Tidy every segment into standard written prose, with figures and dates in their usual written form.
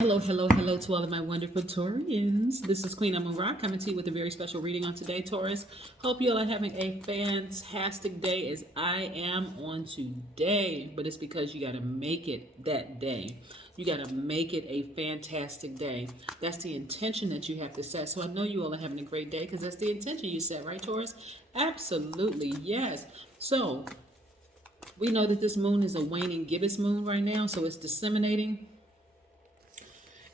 Hello, hello, hello to all of my wonderful Taurians. This is Queen Amara coming to you with a very special reading on today, Taurus. Hope you all are having a fantastic day as I am on today, but it's because you got to make it that day. You got to make it a fantastic day. That's the intention that you have to set. So I know you all are having a great day because that's the intention you set, right, Taurus? Absolutely, yes. So we know that this moon is a waning gibbous moon right now, so it's disseminating.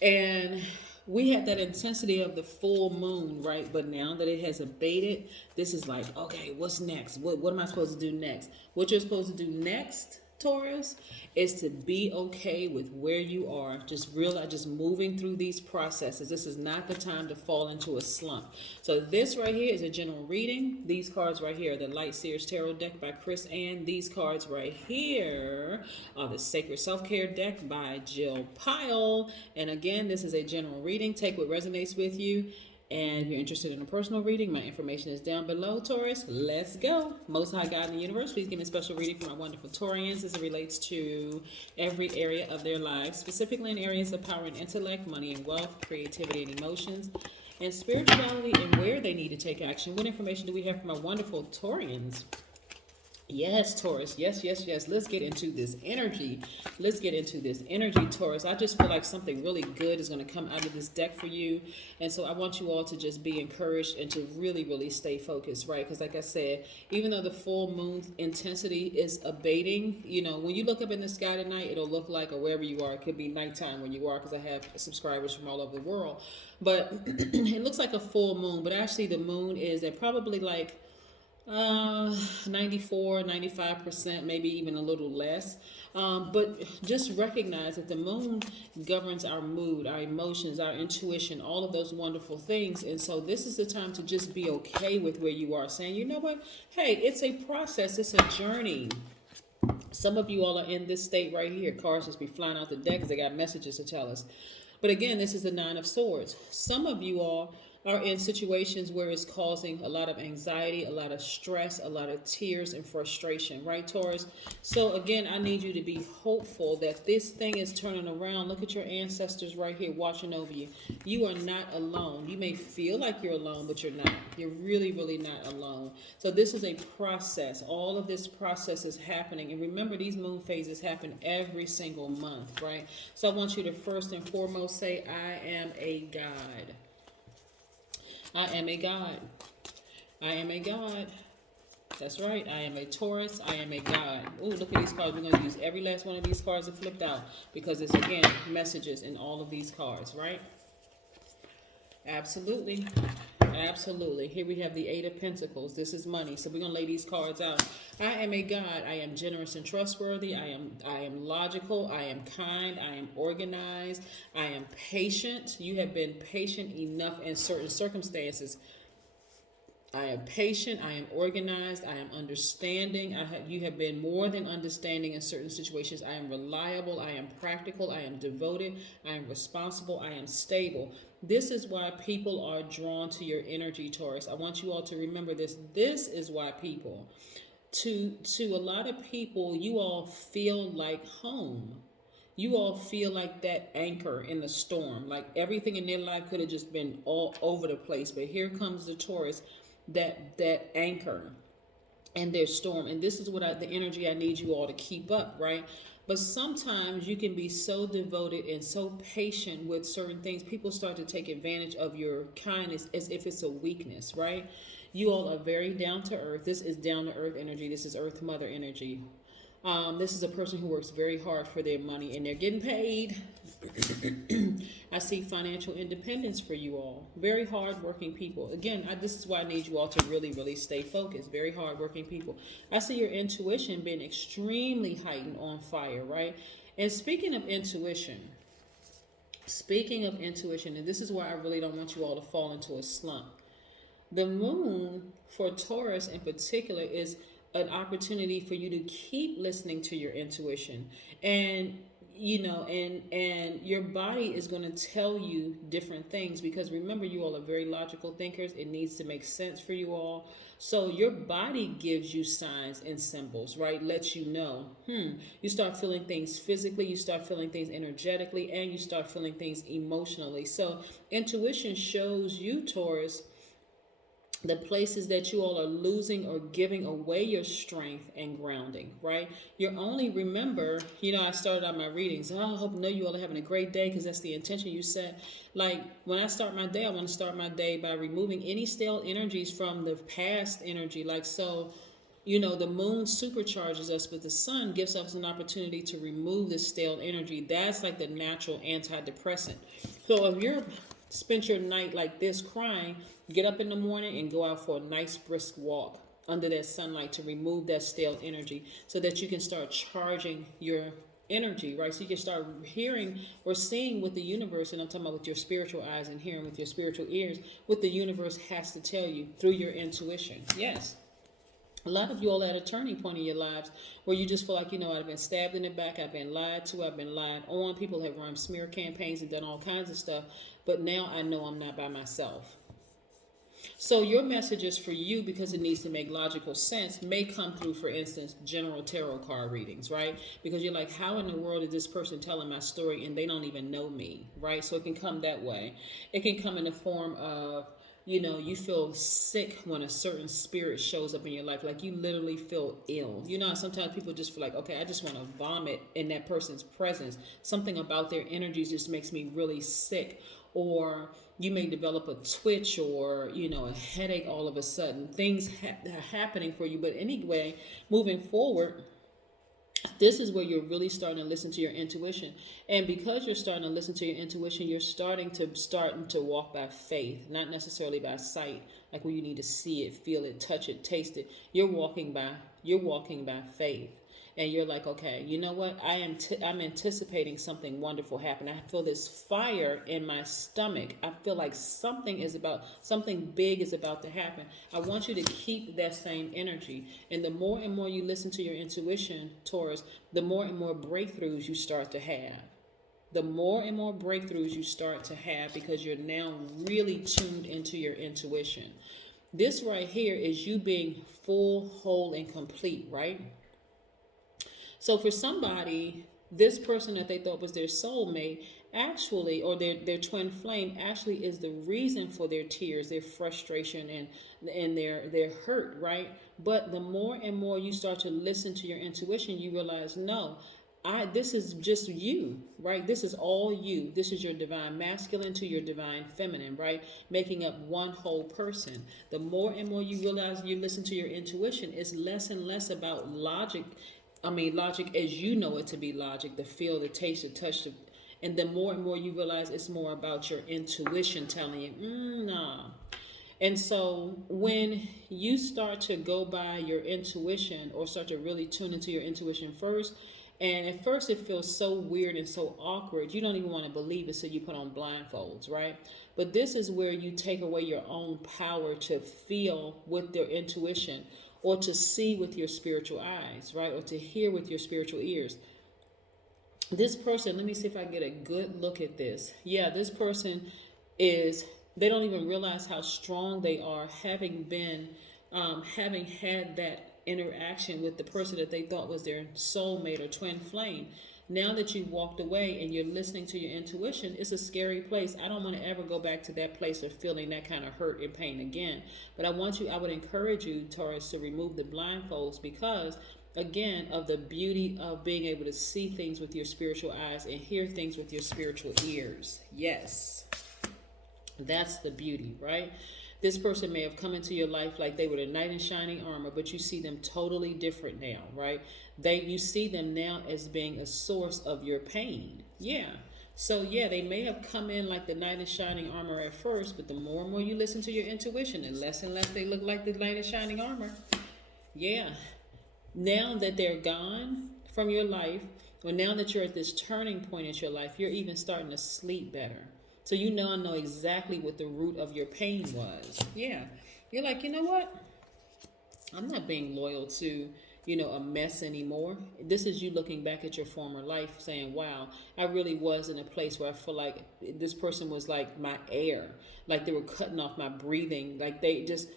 And we had that intensity of the full moon, right? But now that it has abated, this is like, okay, what's next? What am I supposed to do next? What you're supposed to do next, Taurus, is to be okay with where you are. Just realize, just moving through these processes. This is not the time to fall into a slump. So this right here is a general reading. These cards right here, the Light Seers Tarot deck by Chris Ann. These cards right here are the Sacred Self-Care deck by Jill Pyle. And again, this is a general reading. Take what resonates with you. And if you're interested in a personal reading, my information is down below, Taurus. Let's go. Most High God in the universe, please give me a special reading for my wonderful Taurians as it relates to every area of their lives, specifically in areas of power and intellect, money and wealth, creativity and emotions, and spirituality, and where they need to take action. What information do we have from our wonderful Taurians? Yes, Taurus. Yes, yes, yes. Let's get into this energy. Let's get into this energy, Taurus. I just feel like something really good is going to come out of this deck for you. And so I want you all to just be encouraged and to really, really stay focused, right? Because like I said, even though the full moon intensity is abating, you know, when you look up in the sky tonight, it'll look like, or wherever you are, it could be nighttime where you are, because I have subscribers from all over the world. But it looks like a full moon, but actually the moon is at probably like 94, 95%, maybe even a little less. But just recognize that the moon governs our mood, our emotions, our intuition, all of those wonderful things. And so this is the time to just be okay with where you are, saying, you know what? Hey, it's a process, it's a journey. Some of you all are in this state right here. Cards just be flying out the deck because they got messages to tell us. But again, this is the Nine of Swords. Some of you all are in situations where it's causing a lot of anxiety, a lot of stress, a lot of tears and frustration, right, Taurus? So again, I need you to be hopeful that this thing is turning around. Look at your ancestors right here watching over you. You are not alone. You may feel like you're alone, but you're not. You're really, really not alone. So this is a process. All of this process is happening. And remember, these moon phases happen every single month, right? So I want you to first and foremost say, I am a God. I am a God. I am a God. That's right. I am a Taurus. I am a God. Oh, look at these cards. We're going to use every last one of these cards that flipped out because it's, again, messages in all of these cards, right? Absolutely. Absolutely. Here we have the Eight of Pentacles. This is money. So we're going to lay these cards out. I am a God. I am generous and trustworthy. I am logical. I am kind. I am organized. I am patient. You have been patient enough in certain circumstances. I am patient. I am organized. I am understanding. You have been more than understanding in certain situations. I am reliable. I am practical. I am devoted. I am responsible. I am stable. This is why people are drawn to your energy, Taurus. I want you all to remember this. This is why people, to a lot of people, you all feel like home. You all feel like that anchor in the storm. Like everything in their life could have just been all over the place. But here comes the Taurus, that anchor and their storm. And this is the energy I need you all to keep up, right? But sometimes you can be so devoted and so patient with certain things, people start to take advantage of your kindness as if it's a weakness, right? You all are very down to earth. This is down to earth energy. This is Earth Mother energy. This is a person who works very hard for their money and they're getting paid. I see financial independence for you all. Very hard-working people. Again, this is why I need you all to really, really stay focused. Very hard-working people. I see your intuition being extremely heightened, on fire, right? And speaking of intuition, and this is why I really don't want you all to fall into a slump. The moon for Taurus in particular is an opportunity for you to keep listening to your intuition. And and your body is going to tell you different things, because remember, you all are very logical thinkers. It needs to make sense for you all. So your body gives you signs and symbols, right? Lets you know. You start feeling things physically, you start feeling things energetically, and you start feeling things emotionally. So intuition shows you, Taurus, the places that you all are losing or giving away your strength and grounding, right? You're only, remember, I started out my readings. I hope you all are having a great day, because that's the intention you set. Like, when I start my day, I want to start my day by removing any stale energies from the past energy. Like, so, the moon supercharges us, but the sun gives us an opportunity to remove the stale energy. That's like the natural antidepressant. So if you're spent your night like this crying, get up in the morning and go out for a nice brisk walk under that sunlight to remove that stale energy, so that you can start charging your energy, right? So you can start hearing or seeing what the universe, and I'm talking about with your spiritual eyes and hearing with your spiritual ears, what the universe has to tell you through your intuition. Yes. A lot of you all are at a turning point in your lives where you just feel like, I've been stabbed in the back, I've been lied to, I've been lied on. People have run smear campaigns and done all kinds of stuff, but now I know I'm not by myself. So your messages for you, because it needs to make logical sense, may come through, for instance, general tarot card readings, right? Because you're like, how in the world is this person telling my story and they don't even know me, right? So it can come that way. It can come in the form of, you feel sick when a certain spirit shows up in your life. Like, you literally feel ill. Sometimes people just feel like, okay, I just want to vomit in that person's presence. Something about their energies just makes me really sick. Or you may develop a twitch or, a headache all of a sudden. Things are happening for you. But anyway, moving forward, this is where you're really starting to listen to your intuition. And because you're starting to listen to your intuition, you're starting to walk by faith, not necessarily by sight, like when you need to see it, feel it, touch it, taste it. You're walking by faith. And you're like, okay, you know what? I'm anticipating something wonderful happen. I feel this fire in my stomach. I feel like something big is about to happen. I want you to keep that same energy. And the more and more you listen to your intuition, Taurus, the more and more breakthroughs you start to have. The more and more breakthroughs you start to have, because you're now really tuned into your intuition. This right here is you being full, whole, and complete, right? So for somebody, this person that they thought was their soulmate actually, or their twin flame, actually is the reason for their tears, their frustration, and their hurt, right? But the more and more you start to listen to your intuition, you realize, no, this is just you, right? This is all you. This is your divine masculine to your divine feminine, right? Making up one whole person. The more and more you realize you listen to your intuition, it's less and less about logic. Logic as you know it to be logic, the feel, the taste, the touch, and the more and more you realize it's more about your intuition telling you, nah. And so when you start to go by your intuition, or start to really tune into your intuition first, and at first it feels so weird and so awkward, you don't even want to believe it, so you put on blindfolds, right? But this is where you take away your own power to feel with your intuition, or to see with your spiritual eyes, right? Or to hear with your spiritual ears. This person, let me see if I can get a good look at this. Yeah, this person they don't even realize how strong they are, having had that interaction with the person that they thought was their soulmate or twin flame. Now that you've walked away and you're listening to your intuition, it's a scary place. I don't want to ever go back to that place of feeling that kind of hurt and pain again. But I would encourage you, Taurus, to remove the blindfolds, because, again, of the beauty of being able to see things with your spiritual eyes and hear things with your spiritual ears. Yes, that's the beauty, right? This person may have come into your life like they were a knight in shining armor, but you see them totally different now, right? You see them now as being a source of your pain. Yeah. So yeah, they may have come in like the knight in shining armor at first, but the more and more you listen to your intuition, and less they look like the knight in shining armor. Yeah. Now that they're gone from your life, or now that you're at this turning point in your life, you're even starting to sleep better. So you now know exactly what the root of your pain was. Yeah. You're like, you know what? I'm not being loyal to, a mess anymore. This is you looking back at your former life saying, wow, I really was in a place where I feel like this person was like my air, like they were cutting off my breathing, like they just,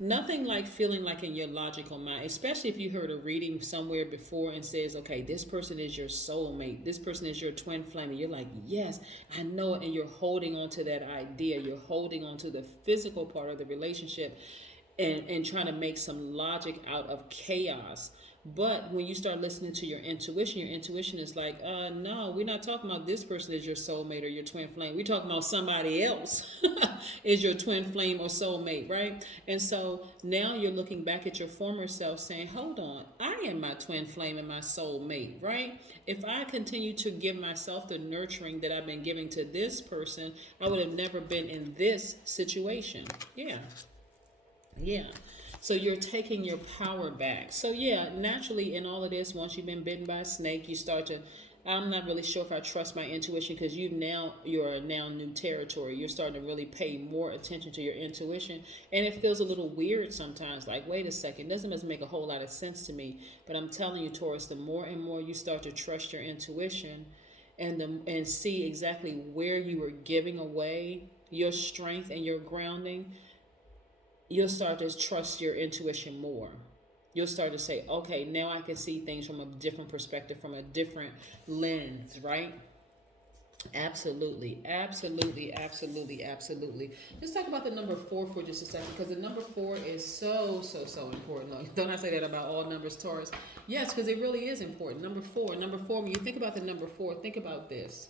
nothing like feeling like in your logical mind, especially if you heard a reading somewhere before and says, okay, this person is your soulmate, this person is your twin flame, and you're like, yes, I know it, and you're holding on to that idea, you're holding on to the physical part of the relationship, and trying to make some logic out of chaos. But when you start listening to your intuition is like, no, we're not talking about this person is your soulmate or your twin flame. We're talking about somebody else is your twin flame or soulmate, right? And so now you're looking back at your former self saying, hold on, I am my twin flame and my soulmate, right? If I continue to give myself the nurturing that I've been giving to this person, I would have never been in this situation. Yeah. Yeah. So you're taking your power back. So yeah, naturally in all of this, once you've been bitten by a snake, you start to, I'm not really sure if I trust my intuition, because you're now new territory. You're starting to really pay more attention to your intuition. And it feels a little weird sometimes, like, wait a second, doesn't make a whole lot of sense to me. But I'm telling you, Taurus, the more and more you start to trust your intuition and see exactly where you are giving away your strength and your grounding, you'll start to trust your intuition more. You'll start to say, okay, now I can see things from a different perspective, from a different lens, right? Absolutely, absolutely, absolutely, absolutely. Let's talk about the number 4 for just a second, because the number 4 is so, so, so important. Don't I say that about all numbers, Taurus? Yes, because it really is important. Number 4, when you think about the number 4, think about this.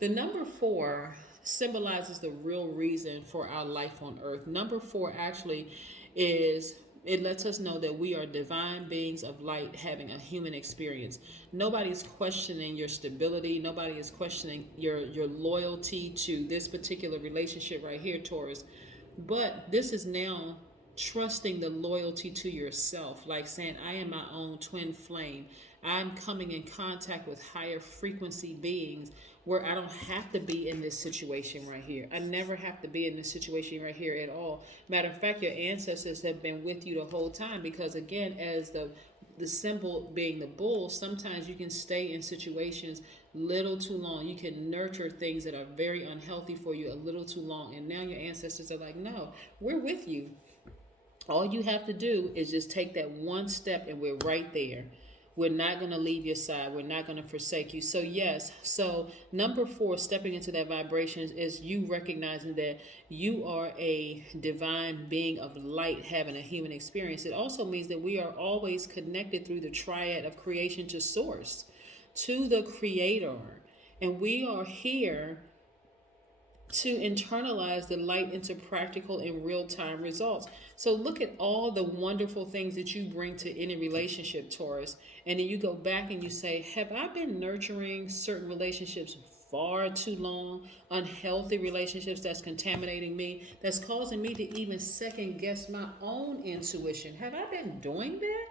The number 4 symbolizes the real reason for our life on earth. Number 4 actually it lets us know that we are divine beings of light having a human experience. Nobody's questioning your stability. Nobody is questioning your loyalty to this particular relationship right here, Taurus. But this is now trusting the loyalty to yourself, like saying, I am my own twin flame. I'm coming in contact with higher frequency beings where I don't have to be in this situation right here. I never have to be in this situation right here at all. Matter of fact, your ancestors have been with you the whole time, because again, as the symbol being the bull, sometimes you can stay in situations little too long. You can nurture things that are very unhealthy for you a little too long. And now your ancestors are like, no, we're with you. All you have to do is just take that one step and we're right there. We're not going to leave your side. We're not going to forsake you. So yes, so number 4, stepping into that vibration is you recognizing that you are a divine being of light having a human experience. It also means that we are always connected through the triad of creation to source, to the creator. And we are here to internalize the light into practical and real-time results. So look at all the wonderful things that you bring to any relationship, Taurus. And then you go back and you say, have I been nurturing certain relationships far too long? Unhealthy relationships that's contaminating me, that's causing me to even second guess my own intuition. Have I been doing that?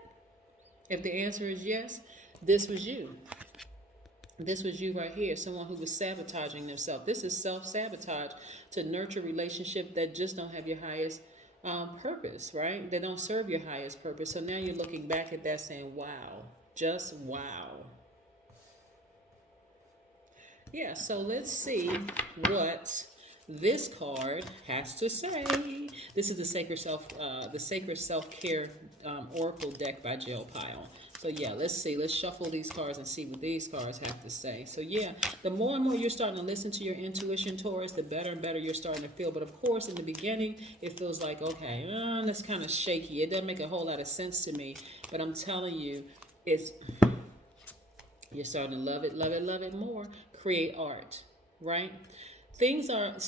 If the answer is yes, this was you. This was you right here, someone who was sabotaging themselves. This is self-sabotage to nurture relationships that just don't have your highest purpose, right? They don't serve your highest purpose. So now you're looking back at that saying, wow, just wow. Yeah, so let's see what this card has to say. This is the Sacred Self-Care Oracle deck by Jill Pyle. So yeah, let's see. Let's shuffle these cards and see what these cards have to say. So yeah, the more and more you're starting to listen to your intuition, Taurus, the better and better you're starting to feel. But of course, in the beginning, it feels like, okay, that's kind of shaky. It doesn't make a whole lot of sense to me. But I'm telling you, you're starting to love it, love it, love it more. Create art, right? Things are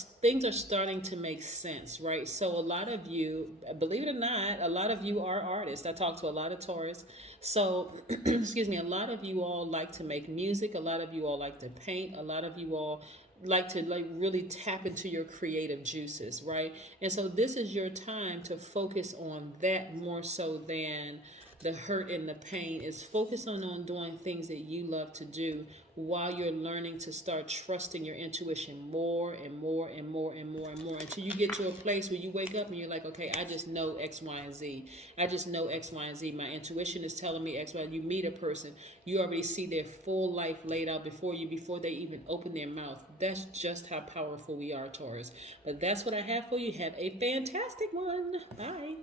starting to make sense, right? So a lot of you, believe it or not, a lot of you are artists. I talk to a lot of Taurus. So, excuse me, a lot of you all like to make music. A lot of you all like to paint. A lot of you all like to really tap into your creative juices, right? And so this is your time to focus on that more so than the hurt and the pain. Is focus on doing things that you love to do while you're learning to start trusting your intuition more and more and more and more and more until you get to a place where you wake up and you're like, okay, I just know X, Y, and Z. I just know X, Y, and Z. My intuition is telling me X, Y. You meet a person, you already see their full life laid out before you before they even open their mouth. That's just how powerful we are, Taurus. But that's what I have for you. Have a fantastic one. Bye.